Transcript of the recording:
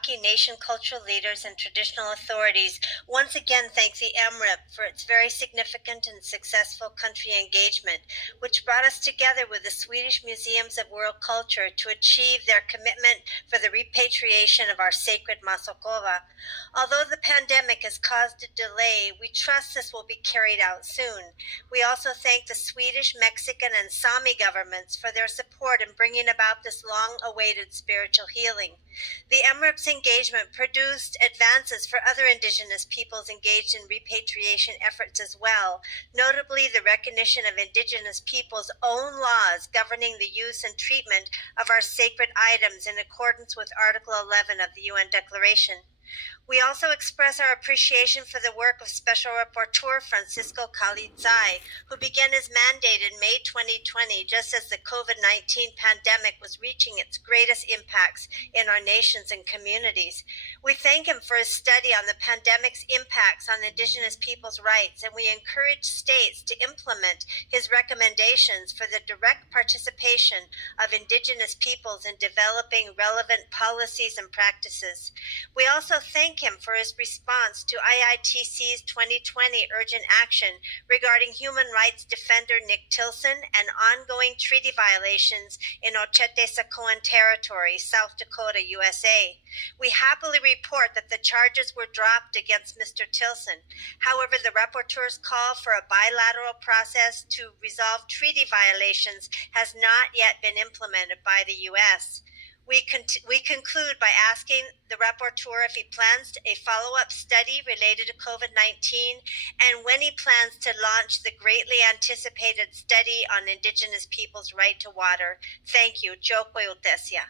Yaqui Nation cultural leaders and traditional authorities once again thank the MRIP for its very significant and successful country engagement, which brought us together with the Swedish Museums of World Culture to achieve their commitment for the repatriation of our sacred Masokova. Although the pandemic has caused a delay, we trust this will be carried out soon. We also thank the Swedish, Mexican, and Sami governments for their support in bringing about this long-awaited spiritual healing. The MRIP's engagement produced advances for other Indigenous peoples engaged in repatriation efforts as well, notably the recognition of Indigenous peoples' own laws governing the use and treatment of our sacred items in accordance with Article 11 of the UN Declaration. We also express our appreciation for the work of Special Rapporteur Francisco Calizay, who began his mandate in May 2020, just as the COVID-19 pandemic was reaching its greatest impacts in our nations and communities. We thank him for his study on the pandemic's impacts on Indigenous peoples' rights, and we encourage states to implement his recommendations for the direct participation of Indigenous peoples in developing relevant policies and practices. We also thank him for his response to IITC's 2020 urgent action regarding human rights defender Nick Tilson and ongoing treaty violations in Ochete-Sacoan territory, South Dakota, USA. We happily report that the charges were dropped against Mr. Tilson. However, the rapporteur's call for a bilateral process to resolve treaty violations has not yet been implemented by the U.S. We conclude by asking the rapporteur if he plans a follow-up study related to COVID-19 and when he plans to launch the greatly anticipated study on Indigenous people's right to water. Thank you. Jokwe Utesia.